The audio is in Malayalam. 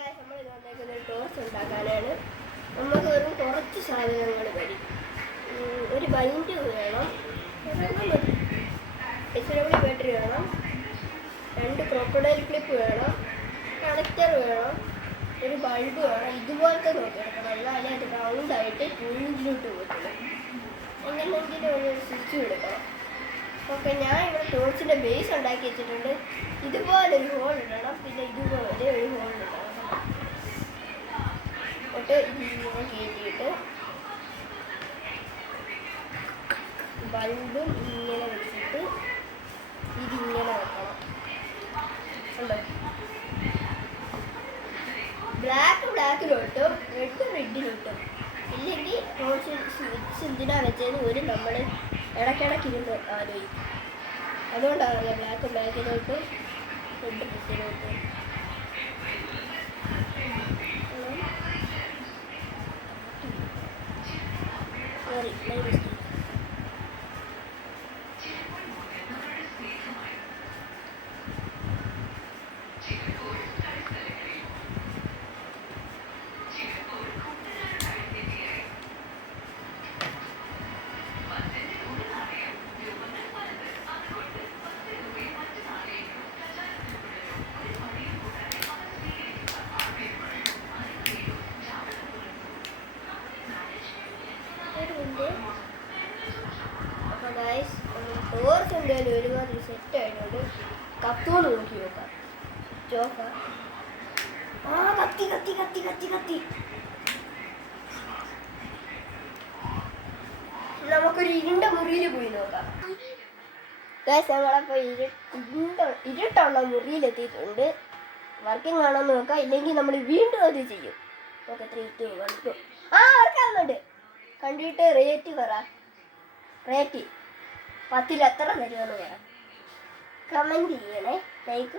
നമ്മൾ ഇത് വന്നേക്കുന്ന ഒരു ടോർച്ച് ഉണ്ടാക്കാനാണ്. നമുക്ക് വെറും കുറച്ച് സാധനങ്ങൾ മതി. ഒരു ബൈൻഡ് വേണം, HW ബാറ്ററി വേണം, 2 ക്രോക്കഡൈൽ ക്ലിപ്പ് വേണം, കണക്ടർ വേണം, ഒരു ബൾബ് വേണം. ഇതുപോലത്തെ നോക്കിയെടുക്കണം, എന്നാലേ അത് റൗണ്ടായിട്ട് കുഞ്ഞിലോട്ട് പോകത്തുള്ളൂ. എങ്ങനെയെങ്കിലും ഒരു സ്വിച്ച് കൊടുക്കണം. ഓക്കെ, ഞാൻ ഇവിടെ ടോർച്ചിൻ്റെ ബേസ് ഉണ്ടാക്കി വെച്ചിട്ടുണ്ട്. ഇതുപോലൊരു ഹോൾ ഇടണം, പിന്നെ ഇതുപോലെ ഒരു ഹോൾ ഇടണം. എന്നിട്ട് ഇതിങ്ങനെ കയറ്റിയിട്ട് ബൾബും ഇങ്ങനെ വെച്ചിട്ട് ഇതിങ്ങനെ വെക്കണം. ഉണ്ടോ? ബ്ലാക്കിലോട്ടും റെഡിലോട്ടും. ഇല്ലെങ്കിൽ ടോർച്ച് സ്വിച്ച് എന്തിനാ വെച്ചതിന് ഒരു നമ്മൾ ഇടയ്ക്കിടയ്ക്കിരുന്ന് ആലോചിക്കും. അതുകൊണ്ടാണ് ബ്ലാക്കിലോട്ടും റെഡിലോട്ടും. Sorry, my mistake. അപ്പോൾ ഗൈസ്, ടോർച്ച് എന്തായാലും ഒരുമാതിരി സെറ്റ് ആയിട്ടുണ്ട്. കത്തുകൊണ്ട് നോക്കി നോക്കാം. ചോക്ക കത്തി കത്തി കത്തി കത്തി കത്തി. നമുക്കൊരു ഇരുണ്ട മുറിയിൽ പോയി നോക്കാം. ഗൈസ്, ഞങ്ങളപ്പോൾ ഇരുട്ടുള്ള മുറിയിലെത്തിയിട്ടുണ്ട്. വർക്കിംഗ് ആണോ നോക്കാം, ഇല്ലെങ്കിൽ നമ്മൾ വീണ്ടും അത് ചെയ്യും. Okay, 3, 2, 1, go. വർക്കാവുന്നുണ്ട്. കണ്ടിട്ട് റേറ്റ് പറ. റേറ്റ് 10ൽ എത്ര തരുമെന്ന് പറ. കമൻറ്റ് ചെയ്യണേ. ലൈക്ക്